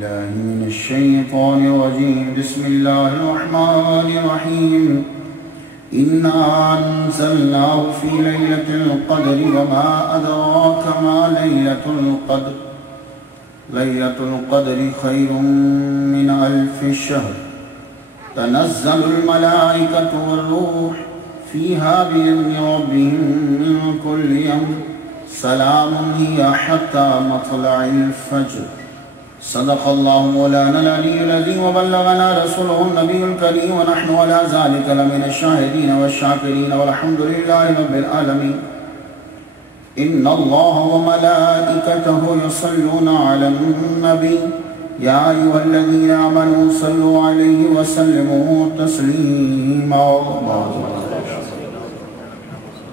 بالله من الشيطان الرجيم بسم الله الرحمن الرحيم إنا أنزلناه في ليلة القدر وما أدراك ما ليلة القدر ليلة القدر خير من 1000 شهر تنزل الملائكة والروح فيها بإذن ربهم من كل يوم سلام هي حتى مطلع الفجر صدق الله مولانا العلي العظيم وبلغنا رسوله النبي الكريم ونحن على ذلك لمن الشاهدين والشاكرين والحمد لله رب العالمين إن الله وملائكته يصلون على النبي يا أيها الذين آمنوا صلوا عليه وسلموا تسليما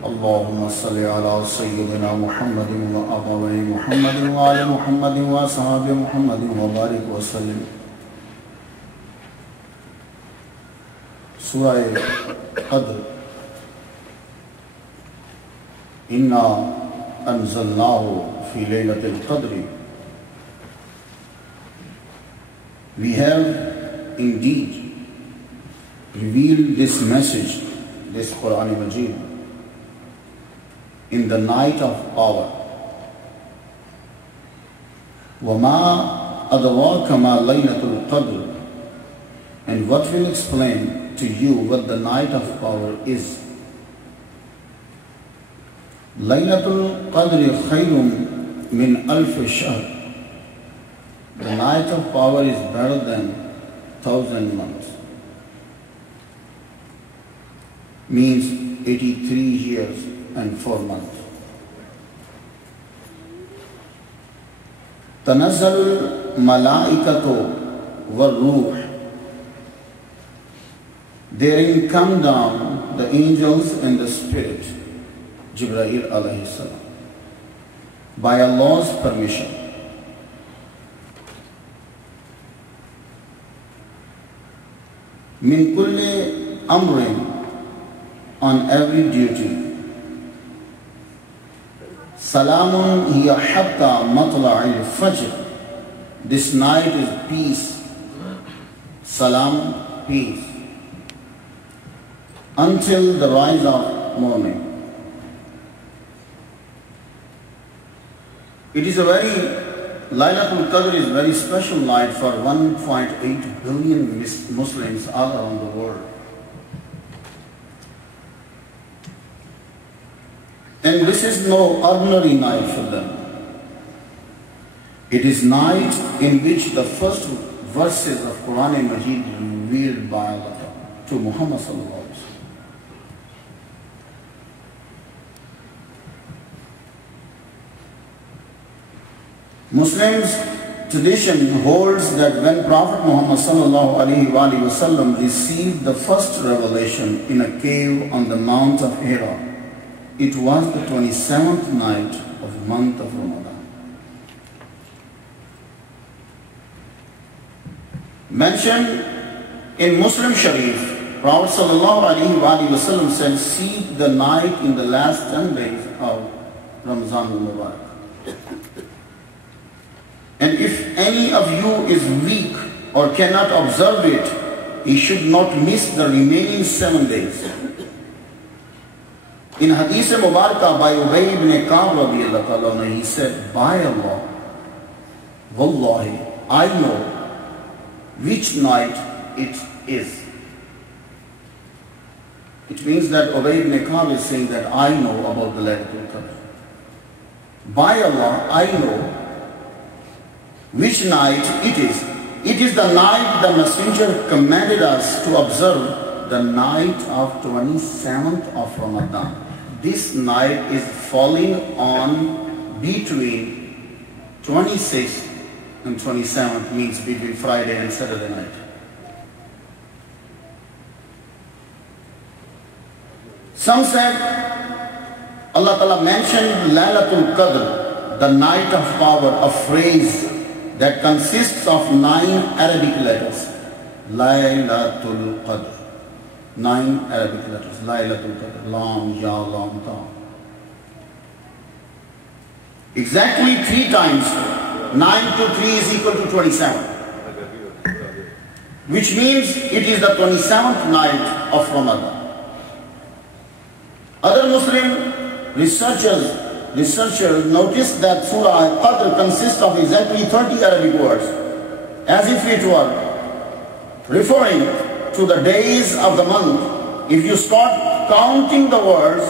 اللهم صل على سيدنا محمد وآل محمد وعلى محمد وأصحاب محمد وبارك وسلم. سورہ قدر إنا أنزلناه في ليلة القدر. We have indeed revealed this message, this Quran Majid, in the night of power. وَمَا أَدْرَاكَ مَا لَيْلَةُ الْقَدْرِ. And what will explain to you what the night of power is? لَيْلَةُ الْقَدْرِ خَيْرٌ مِنْ 1000 شَهْرٍ. The night of power is better than 1000 months. Means 83 years and 4 months. تنزل ملائكة والروح. Therein come down the angels and the spirit, Jibreel alayhi salam, by Allah's permission. Min kulli amrin, on every duty. Salamun hiya hatta matla'il fajr. This night is peace. Salam, peace. Until the rise of morning. It is a very, Laylatul Qadr is a very special night for 1.8 billion Muslims all around the world. And this is no ordinary night for them. It is night in which the first verses of Quran Majid revealed by Allah to Muhammad sallallahu alaihi wasallam. Muslims tradition holds that when Prophet Muhammad sallallahu alaihi wasallam received the first revelation in a cave on the Mount of Hira, it was the 27th night of the month of Ramadan. Mentioned in Muslim Sharif, Prophet sallallahu alaihi wasallam said, seek the night in the last 10 days of Ramazan al-Mubarak. And if any of you is weak or cannot observe it, he should not miss the remaining 7 days. In Hadith Mubarakah by Ubay ibn Ka'b radiyallahu ta'ala, he said, by Allah, Wallahi, I know which night it is. It means that Ubay ibn Ka'b is saying that I know about the Laylatul Qadr. By Allah, I know which night it is. It is the night the Messenger commanded us to observe, the night of 27th of Ramadan. This night is falling on between 26th and 27th, means between Friday and Saturday night. Some said Allah Ta'ala mentioned Laylatul Qadr, the night of power, a phrase that consists of 9 Arabic letters. Laylatul Qadr. 9 Arabic letters. Laylatul Qadr. Lam, Ya, Lam, Ta. Exactly 3 times. 9 to 3 is equal to 27. which means it is the 27th night of Ramadan. Other Muslim researchers noticed that Surah Qadr consists of exactly 30 Arabic words, as if it were referring to the days of the month. If you start counting the words,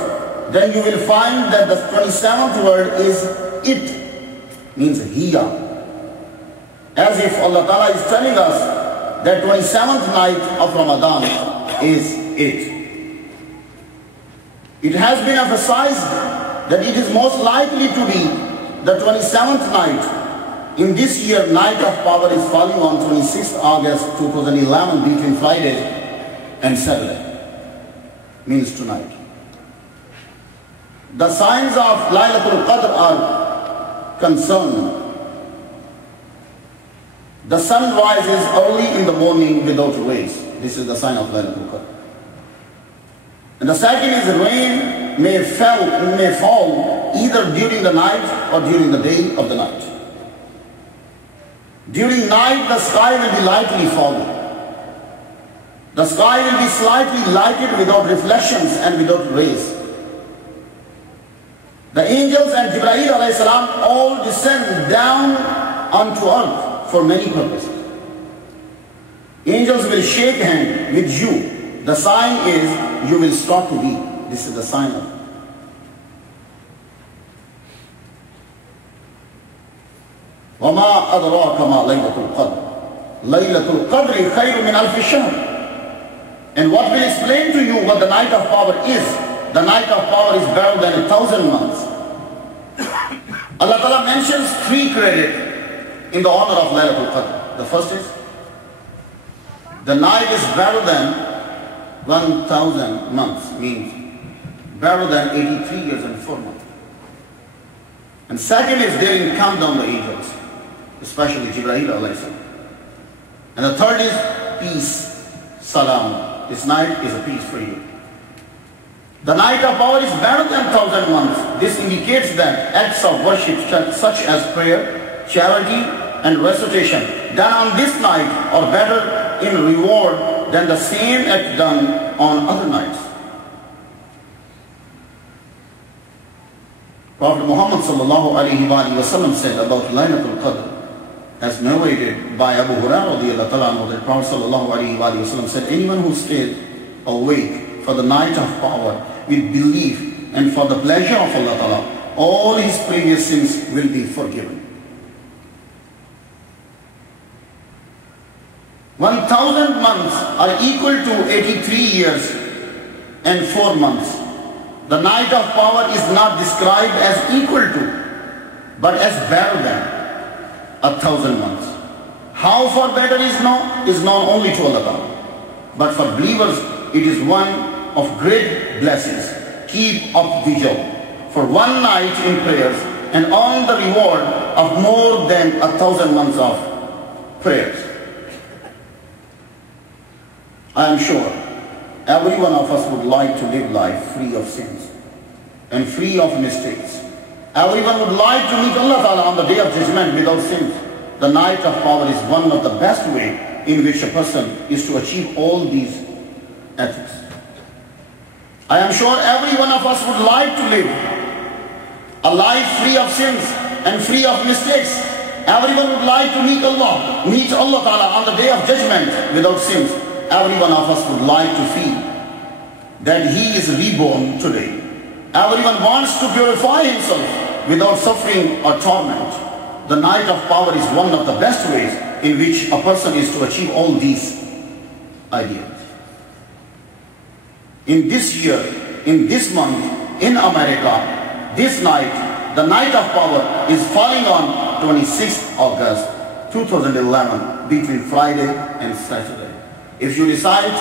then you will find that the 27th word is it, means hiya. As if Allah Ta'ala is telling us that 27th night of Ramadan is it. It has been emphasized that it is most likely to be the 27th night. In this year, Night of Power is falling on 26th August 2011 between Friday and Saturday, means tonight. The signs of Laylatul Qadr are concerned. The sun rises early in the morning without rays. This is the sign of Laylatul Qadr. And the second is rain may fall either during the night or during the day of the night. During night, the sky will be lightly falling. The sky will be slightly lighted without reflections and without rays. The angels and Jibreel alayhi salam all descend down onto earth for many purposes. Angels will shake hands with you. The sign is you will start to be. This is the sign of. وَمَا أَدْرَاكَ مَا لَيْلَةُ الْقَدْرِ لَيْلَةُ الْقَدْرِ خَيْرٌ مِنْ أَلْفِ الشَّهْرِ. And what will explain to you what the night of power is? The night of power is better than 1,000 months. Allah Ta'ala mentions 3 credits in the honor of Laylatul Qadr. The first is, the night is better than 1,000 months, means better than 83 years and 4 months. And second is, therein come down the angels, especially Jibreel alayhi salam. And the third is peace, salam. This night is a peace for you. The night of power is better than 1,000 months. This indicates that acts of worship such as prayer, charity, and recitation done on this night are better in reward than the same act done on other nights. Prophet Muhammad sallallahu alaihi wasallam said about Laylatul Qadr, as narrated by Abu Hurairah radiyallahu ta'ala, that Prophet sallallahu alaihi wasallam said, anyone who stayed awake for the night of power with belief and for the pleasure of Allah Ta'ala, all his previous sins will be forgiven. 1,000 months are equal to 83 years and 4 months. The night of power is not described as equal to, but as better than 1,000 months. How far better is known only to Allah Ta'ala. But for believers, it is one of great blessings. Keep up vigil for one night in prayers and earn the reward of more than 1,000 months of prayers. I am sure every one of us would like to live life free of sins and free of mistakes. Everyone would like to meet Allah Ta'ala on the day of judgment without sins. The night of power is one of the best ways in which a person is to achieve all these ethics. I am sure every one of us would like to live a life free of sins and free of mistakes. Everyone would like to meet Allah Ta'ala on the day of judgment without sins. Every one of us would like to feel that he is reborn today. Everyone wants to purify himself without suffering or torment. The night of power is one of the best ways in which a person is to achieve all these ideals. In this year, in this month, in America, this night, the night of power is falling on 26th August 2011 between Friday and Saturday. If you recite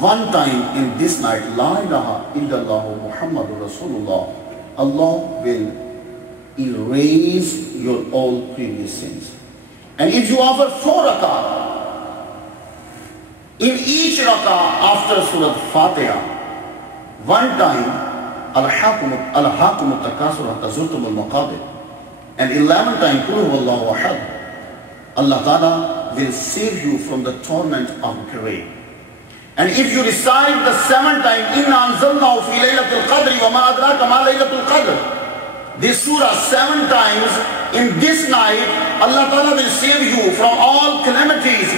one time in this night, La ilaha illallah Muhammadur Rasulullah, Allah will erase your all previous sins. And if you offer 4 rak'ah, in each rak'ah after Surah Fatiha, one time, Al-Hakum al-Takasur hatta zurtum al-Maqabir, and 11 times, Qul huwallahu ahad, Allah Ta'ala will save you from the torment of grave. And if you recite the 7 times, Inna anzalnahu fi laylatil qadri wa ma adraka ma laylatul qadr, this surah 7 times in this night, Allah Ta'ala will save you from all calamities,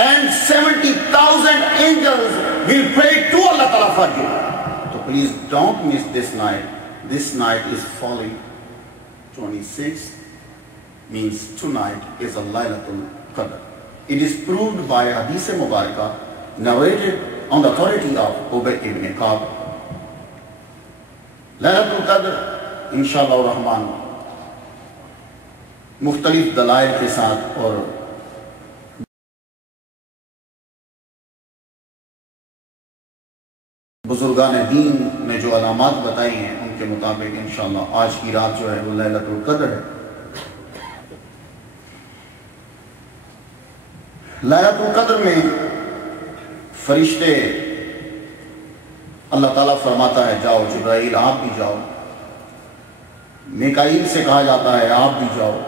and 70,000 angels will pray to Allah Ta'ala for you. So please don't miss this night. This night is falling 26, means tonight is a Laylatul Qadr. It is proved by Hadith Mubarakah narrated on the authority of Ubay ibn Ka'b. Laylatul Qadr انشاءاللہ الرحمن مختلف دلائل کے ساتھ اور بزرگان دین نے جو علامات بتائی ہیں ان کے مطابق انشاءاللہ آج کی رات جو ہے وہ لیلۃ القدر ہے. لیلۃ القدر میں فرشتے اللہ تعالیٰ فرماتا ہے جاؤ جبرائیل آپ بھی جاؤ, میکائیل سے کہا جاتا ہے آپ بھی جاؤ,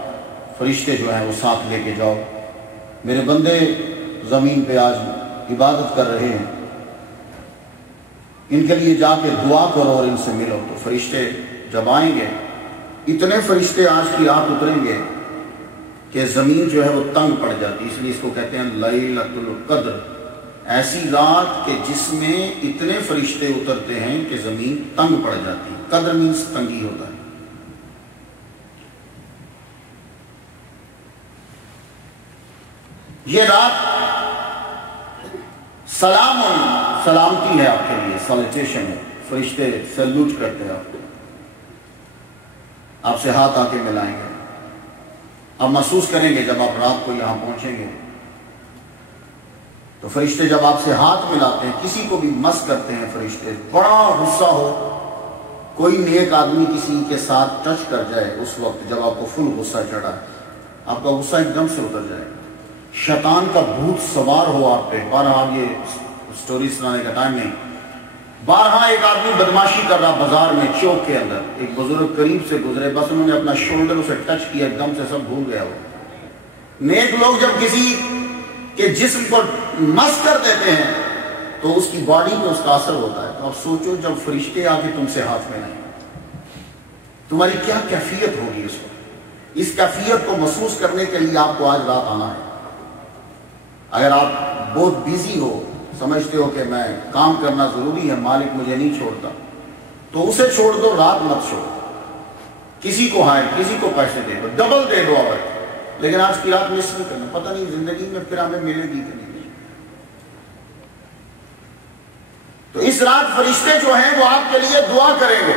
فرشتے جو ہیں وہ ساتھ لے کے جاؤ, میرے بندے زمین پہ آج عبادت کر رہے ہیں, ان کے لیے جا کے دعا کرو اور ان سے ملو. تو فرشتے جب آئیں گے, اتنے فرشتے آج کی رات اتریں گے کہ زمین جو ہے وہ تنگ پڑ جاتی, اس لیے اس کو کہتے ہیں لیلۃ القدر, ایسی رات کہ جس میں اتنے فرشتے اترتے ہیں کہ زمین تنگ پڑ جاتی. قدر مینس تنگی ہوتا ہے. یہ رات سلامتی ہے آپ کے لیے, سلیٹیشن ہے, فرشتے سیلوٹ کرتے ہیں آپ کو, آپ سے ہاتھ آ کے ملائیں گے. آپ محسوس کریں گے جب آپ رات کو یہاں پہنچیں گے تو فرشتے جب آپ سے ہاتھ ملاتے ہیں, کسی کو بھی مس کرتے ہیں فرشتے, بڑا غصہ ہو, کوئی نیک آدمی کسی کے ساتھ ٹچ کر جائے اس وقت جب آپ کو فل غصہ چڑھا ہے, آپ کا غصہ ایک دم سے اتر جائے گا. شیطان کا بھوت سوار ہو آپ پہ. بارہا یہ سٹوری سنانے کا ٹائم نہیں, بارہا ایک آدمی بدماشی کر رہا بازار میں چوک کے اندر, ایک بزرگ قریب سے گزرے, بس انہوں نے اپنا شولڈر اسے ٹچ کیا, ایک دم سے سب بھول گیا. وہ نیک لوگ جب کسی کے جسم کو مس کر دیتے ہیں تو اس کی باڈی میں اس کا اثر ہوتا ہے. تو اب سوچو جب فرشتے آ کے تم سے ہاتھ میں نہیں, تمہاری کیا کیفیت ہوگی اس وقت. اس کیفیت کو محسوس کرنے کے لیے آپ کو آج رات آنا ہے. اگر آپ بہت بیزی ہو, سمجھتے ہو کہ میں کام کرنا ضروری ہے, مالک مجھے نہیں چھوڑتا, تو اسے چھوڑ دو, رات مت چھوڑو. کسی کو ہائر, کسی کو پیسے دے دو, ڈبل دے دو اگر, لیکن آج کی رات مس نہیں کرنا. پتہ نہیں زندگی میں پھر ہمیں ملے گی کہ نہیں. تو اس رات فرشتے جو ہیں وہ آپ کے لیے دعا کریں گے.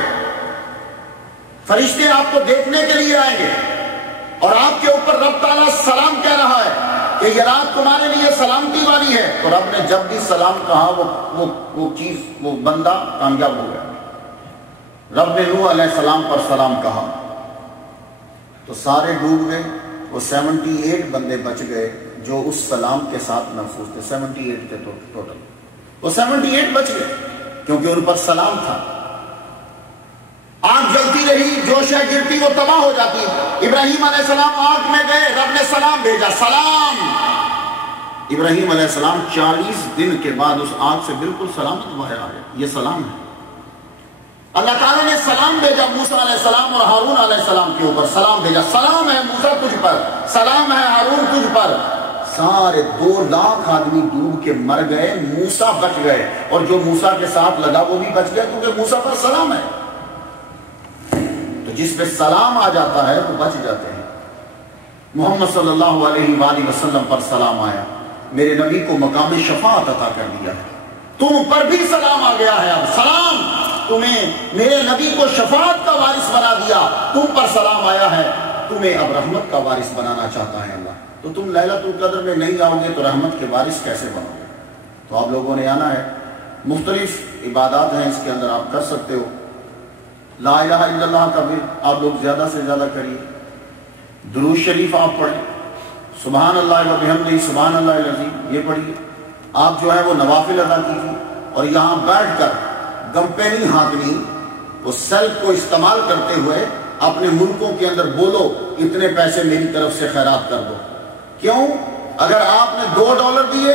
فرشتے آپ کو دیکھنے کے لیے آئیں گے اور آپ کے اوپر رب تعالیٰ سلام کہہ رہا ہے کہ یہ رات تمہارے لیے سلامتی والی ہے. تو رب نے جب بھی سلام کہا وہ بندہ کامیاب ہو گیا. رب نے نوح علیہ السلام پر سلام کہا تو سارے ڈوب گئے. وہ 78 بندے بچ گئے جو اس سلام کے ساتھ محفوظ تھے. 78 تھے ٹوٹل, وہ 78 بچ گئے کیونکہ ان پر سلام تھا. آگ جلتی رہی, جو شے گرتی وہ تباہ ہو جاتی. ابراہیم علیہ السلام آگ میں گئے, رب نے سلام بھیجا, سلام. ابراہیم علیہ السلام 40 دن کے بعد اس آگ سے بالکل سلامت باہر آ گئے. یہ سلام ہے. اللہ تعالیٰ نے سلام بھیجا موسیٰ علیہ السلام اور ہارون علیہ السلام کے اوپر, سلام بھیجا. سلام ہے موسیٰ تجھ پر, سلام ہے ہارون تجھ پر. سارے 2 لاکھ آدمی ڈوب کے مر گئے, موسیٰ بچ گئے, اور جو موسیٰ کے ساتھ لگا وہ بھی بچ گیا کیونکہ موسیٰ پر سلام ہے. جس پہ سلام آ جاتا ہے وہ بچ جاتے ہیں. محمد صلی اللہ علیہ وآلہ وسلم پر سلام آیا, میرے نبی کو مقام شفاعت عطا کر دیا ہے. تم پر بھی سلام آ گیا ہے. اب سلام تمہیں, میرے نبی کو شفاعت کا وارث بنا دیا, تم پر سلام آیا ہے, تمہیں اب رحمت کا وارث بنانا چاہتا ہے اللہ. تو تم لیلۃ القدر میں نہیں آؤ گے تو رحمت کے وارث کیسے بنو گے. تو آپ لوگوں نے آنا ہے. مختلف عبادات ہیں اس کے اندر, آپ کر سکتے ہو. لا الہ الا اللہ کا بھی آپ لوگ زیادہ سے زیادہ کریے. درود شریف آپ پڑھیں, سبحان اللہ و بحمدہ سبحان اللہ العظیم یہ پڑھیے. آپ جو ہے وہ نوافل ادا کیجیے, اور یہاں بیٹھ کر گمپینی ہاتھنی وہ سیلف کو استعمال کرتے ہوئے اپنے ملکوں کے اندر بولو اتنے پیسے میری طرف سے خیرات کر دو. کیوں؟ اگر آپ نے $2 دیے،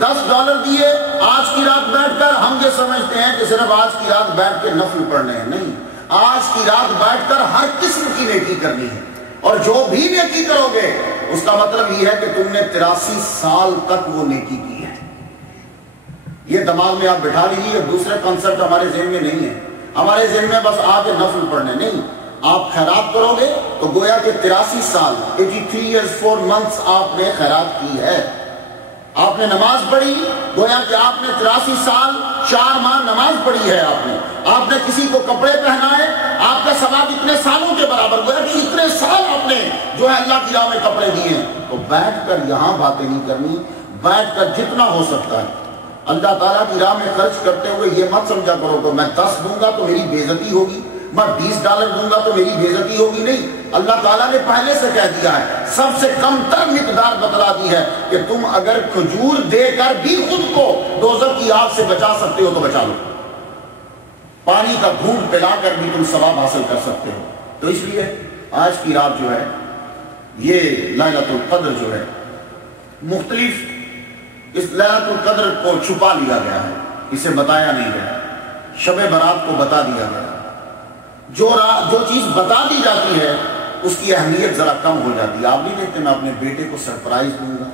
$10 دیے آج کی رات بیٹھ کر، ہم یہ سمجھتے ہیں کہ صرف آج کی رات بیٹھ کے نفل پڑھنے ہیں، نہیں، آج کی رات بیٹھ کر ہر قسم کی نیکی کرنی ہے، اور جو بھی نیکی کرو گے اس کا مطلب یہ ہے کہ تم نے 83 سال تک وہ نیکی کی ہے۔ یہ دماغ میں آپ بٹھا لیجیے، دوسرے کنسپٹ ہمارے ذہن میں نہیں ہے۔ ہمارے ذہن میں بس آج نفل پڑھنے نہیں، آپ خیرات کرو گے تو گویا کہ 83 سال 83 years 4 months آپ نے خیرات کی ہے۔ آپ نے نماز پڑھی، گویا کہ آپ نے 83 سال 4 ماہ نماز پڑھی ہے۔ آپ نے کسی کو کپڑے پہنائے، آپ کا ثواب اتنے سالوں کے برابر، گویا کہ اتنے سال آپ نے جو ہے اللہ کی راہ میں کپڑے دیے ہیں۔ تو بیٹھ کر یہاں باتیں نہیں کرنی، بیٹھ کر جتنا ہو سکتا ہے اللہ تعالیٰ کی راہ میں خرچ کرتے ہوئے یہ مت سمجھا کرو کہ میں 10 دوں گا تو میری بے عزتی ہوگی، میں $20 دوں گا تو میری بے عزتی ہوگی، نہیں۔ اللہ تعالیٰ نے پہلے سے کہہ دیا ہے، سب سے کم تر مقدار بتلا دی ہے کہ تم اگر کھجور دے کر بھی خود کو دوزخ کی آگ سے بچا سکتے ہو تو بچا لو، پانی کا گھونٹ پلا کر بھی تم ثواب حاصل کر سکتے ہو۔ تو اس لیے آج کی رات جو ہے یہ لیلۃ القدر جو ہے، مختلف اس لیلۃ القدر کو چھپا لیا گیا ہے، اسے بتایا نہیں گیا، شب برات کو بتا دیا گیا۔ جو چیز بتا دی جاتی ہے اس کی اہمیت ذرا کم ہو جاتی ہے۔ آپ نہیں دیکھتے میں اپنے بیٹے کو سرپرائز دوں گا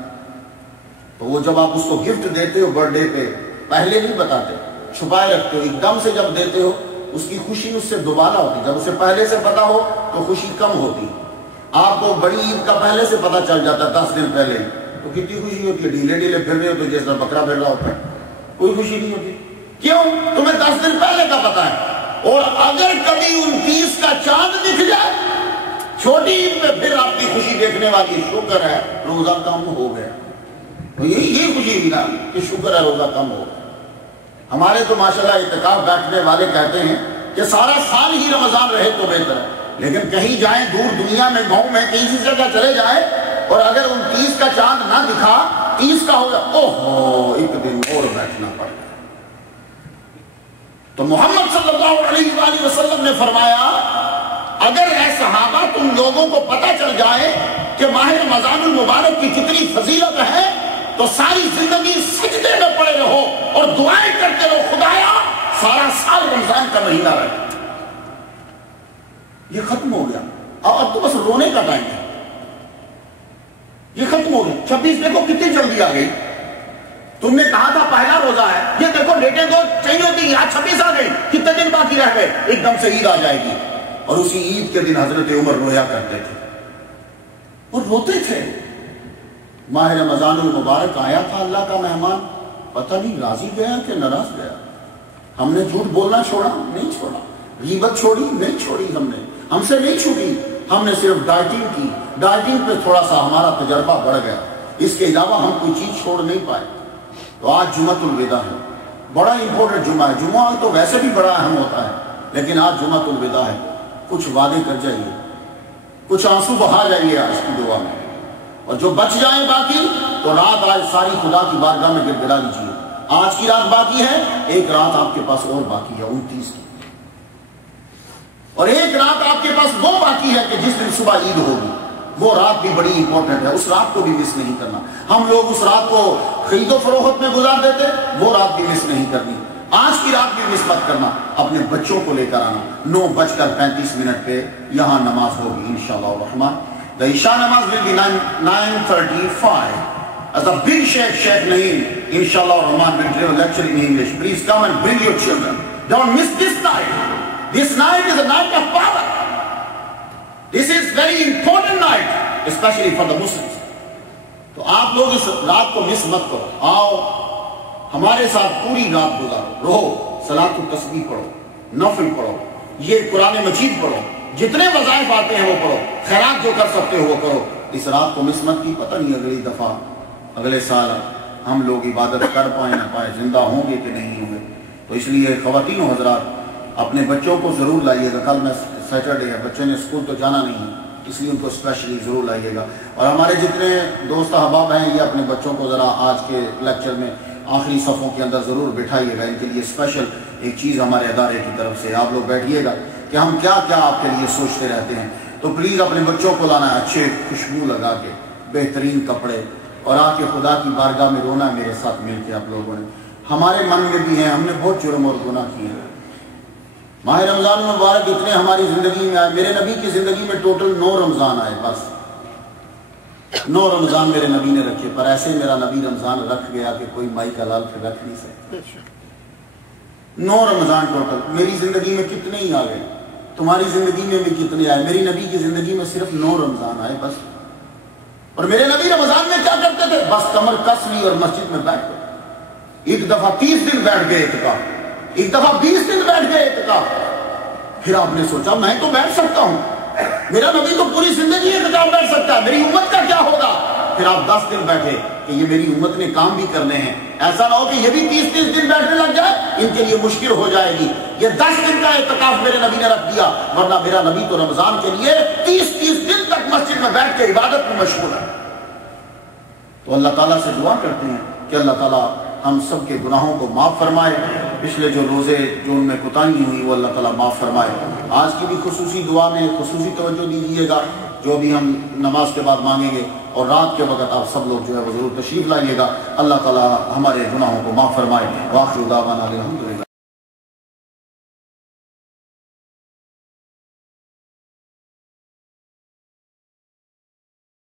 تو وہ جب آپ اس کو گفٹ دیتے ہو برتھ ڈے پہ پہلے نہیں بتاتے، چھپائے رکھتے ہو، ایک دم سے جب دیتے ہو اس کی خوشی اس سے دوبالا ہوتی، جب اسے پہلے سے پتا ہو تو خوشی کم ہوتی۔ آپ کو بڑی عید کا پہلے سے پتا چل جاتا ہے 10 دن پہلے تو کتنی خوشی ہوتی ہے، ڈھیلے ڈھیلے پھر رہے ہو تو جیسا بکرا پھر رہا ہوتا ہے، کوئی خوشی نہیں ہوتی۔ کیوں؟ تمہیں 10 دن پہلے کا پتا ہے۔ اور اگر کبھی 29 کا چاند دکھ جائے چھوٹی عید میں پھر آپ کی خوشی دیکھنے والی، شکر ہے روزہ کم ہو گیا، تو یہی خوشی ملا کہ شکر ہے روزہ کم ہو گیا۔ ہمارے تو ماشاءاللہ اعتکاف بیٹھنے والے کہتے ہیں کہ سارا سال ہی رمضان رہے تو بہتر ہے، لیکن کہیں جائیں دور دنیا میں، گاؤں میں، کسی جگہ چلے جائیں اور اگر 29 کا چاند نہ دکھا 30 کا ہو جائے، اوہو ایک دن اور بیٹھنا پڑ گیا۔ تو محمد صلی اللہ علیہ وآلہ وسلم نے فرمایا اگر اے صحابہ تم لوگوں کو پتہ چل جائے کہ ماہ رمضان المبارک کی کتنی فضیلت ہے تو ساری زندگی سجدے میں پڑے رہو اور دعائیں کرتے رہو، خدایا سارا سال رمضان کا مہینہ رہے۔ یہ ختم ہو گیا، اب تو بس رونے کا ٹائم ہے، یہ ختم ہو گیا۔ 26 دیکھو کتنی جلدی آ گئی، تم نے کہا تھا پہلا روزہ ہے، یہ دیکھو ڈیٹیں تو چاہیے ہوتی، آج 26 آ گئی، کتنے دن باقی رہ گئے، ایک دم سے عید آ جائے گی۔ اور اسی عید کے دن حضرت عمر رویا کرتے تھے اور روتے تھے۔ ماہ رمضان المبارک آیا تھا، اللہ کا مہمان، پتہ نہیں راضی گیا کہ ناراض گیا۔ ہم نے جھوٹ بولنا چھوڑا؟ نہیں چھوڑا۔ غیبت چھوڑی؟ نہیں چھوڑی۔ ہم سے نہیں چھوٹی، ہم نے صرف ڈائٹنگ کی، ڈائٹنگ پہ تھوڑا سا ہمارا تجربہ بڑھ گیا، اس کے علاوہ ہم کوئی چیز چھوڑ نہیں پائے۔ تو آج جمعۃ الوداع ہے، بڑا امپورٹنٹ جمعہ ہے۔ جمعہ تو ویسے بھی بڑا اہم ہوتا ہے، لیکن آج جمعۃ الوداع ہے۔ کچھ وعدے کر جائیے، کچھ آنسو بہا جائیے آج کی دعا میں، اور جو بچ جائیں باقی تو رات آج ساری خدا کی بارگاہ میں گڑگڑا لیجیے۔ آج کی رات باقی ہے، ایک رات آپ کے پاس اور باقی ہے 29 کی، اور ایک رات آپ کے پاس وہ باقی ہے کہ جس دن صبح عید ہوگی، وہ رات بھی بڑی امپورٹنٹ ہے، اس رات کو بھی مس نہیں کرنا۔ ہم لوگ اس رات کو خرید و فروخت میں گزار دیتے، وہ رات بھی مس نہیں کرنی۔ آج کی رات بھی مس مت کرنا، اپنے بچوں کو لے کر آنا۔ 9:35 پہ یہاں نماز ہوگی انشاءاللہ الرحمن۔ The Isha Namaz will be 9:35. As a big Sheikh Naeem, inshallah Rahman will give a lecture in English. Please come and bring your children. Don't miss this night. This night is a night of power. This is very important night, especially for the Muslims. تو آپ لوگ اس رات کو مس مت کرو، آؤ ہمارے ساتھ پوری رات گزارو، رہو، صلاۃ التسبیح پڑھو، نفل پڑھو، یہ قرآن مجید پڑھو، جتنے وظائف آتے ہیں وہ پڑھو، خیرات جو کر سکتے ہو وہ کرو۔ اس رات کو مس مت کی، پتہ نہیں اگلی دفعہ اگلے سال ہم لوگ عبادت کر پائیں نہ پائیں، زندہ ہوں گے کہ نہیں ہوں گے۔ تو اس لیے خواتین و حضرات اپنے بچوں کو ضرور لائیے گا۔ کل میں سیٹرڈے ہے، بچوں نے اسکول تو جانا نہیں ہے، اس لیے ان کو اسپیشلی ضرور لائیے گا۔ اور ہمارے جتنے دوست احباب ہیں یہ اپنے بچوں کو ذرا آج کے لیکچر میں آخری صفوں کے اندر ضرور بٹھائیے گا۔ ان کے لیے اسپیشل ایک چیز ہمارے ادارے کی طرف سے آپ لوگ بیٹھیے گا کہ ہم کیا کیا آپ کے لیے سوچتے رہتے ہیں۔ تو پلیز اپنے بچوں کو لانا ہے، اچھے خوشبو لگا کے، بہترین کپڑے، اور آ کے خدا کی بارگاہ میں رونا میرے ساتھ مل کے آپ لوگوں نے. ہمارے من میں بھی ہیں، ہم نے بہت جرم اور گناہ کیے ہیں. ماہ رمضان مبارک اتنے ہماری زندگی میں آئے. میرے نبی کی زندگی میں ٹوٹل 9 رمضان آئے، بس 9 رمضان میرے نبی نے رکھے. پر ایسے میرا نبی رمضان رکھ گیا کہ کوئی مائی کا لال پھر رکھ نہیں سکتا. 9 رمضان ٹوٹل. میری زندگی میں کتنے ہی آ گئے، تمہاری زندگی میں بھی کتنے آئے. میری نبی کی زندگی میں صرف 9 رمضان آئے بس. اور میرے نبی رمضان میں کیا کرتے تھے؟ بس کمر کس لی اور مسجد میں بیٹھ گئے. ایک دفعہ 30 دن بیٹھ گئے اعتکاف، ایک دفعہ 20 دن بیٹھ گئے اعتکاف. پھر آپ نے سوچا میں تو بیٹھ سکتا ہوں، میرا نبی تو پوری زندگی اعتکاف بیٹھ سکتا ہے، میری امت کا کیا ہوگا؟ پھر آپ 10 دن بیٹھے کہ یہ میری امت نے کام بھی کرنے ہیں، ایسا نہ ہو کہ یہ بھی 30 دن بیٹھنے لگ جائے، ان کے لیے مشکل ہو جائے گی. یہ 10 دن کا اعتکاف میرے نبی نے رکھ دیا، ورنہ میرا نبی تو رمضان کے لیے 30 دن تک مسجد میں بیٹھ کے عبادت میں مشغول ہے. تو اللہ تعالیٰ سے دعا کرتے ہیں کہ اللہ تعالیٰ ہم سب کے گناہوں کو معاف فرمائے. پچھلے جو روزے جو ان میں کوتاہی ہوئی وہ اللہ تعالیٰ معاف فرمائے. آج کی بھی خصوصی دعا میں خصوصی توجہ دیجیے گا، جو بھی ہم نماز کے بعد مانگیں گے، اور رات کے وقت آپ سب لوگ جو ہے وہ ضرور تشریف لائیے گا. اللہ تعالیٰ ہمارے گناہوں کو معاف فرمائے. وآخر دعوانا الحمدللہ.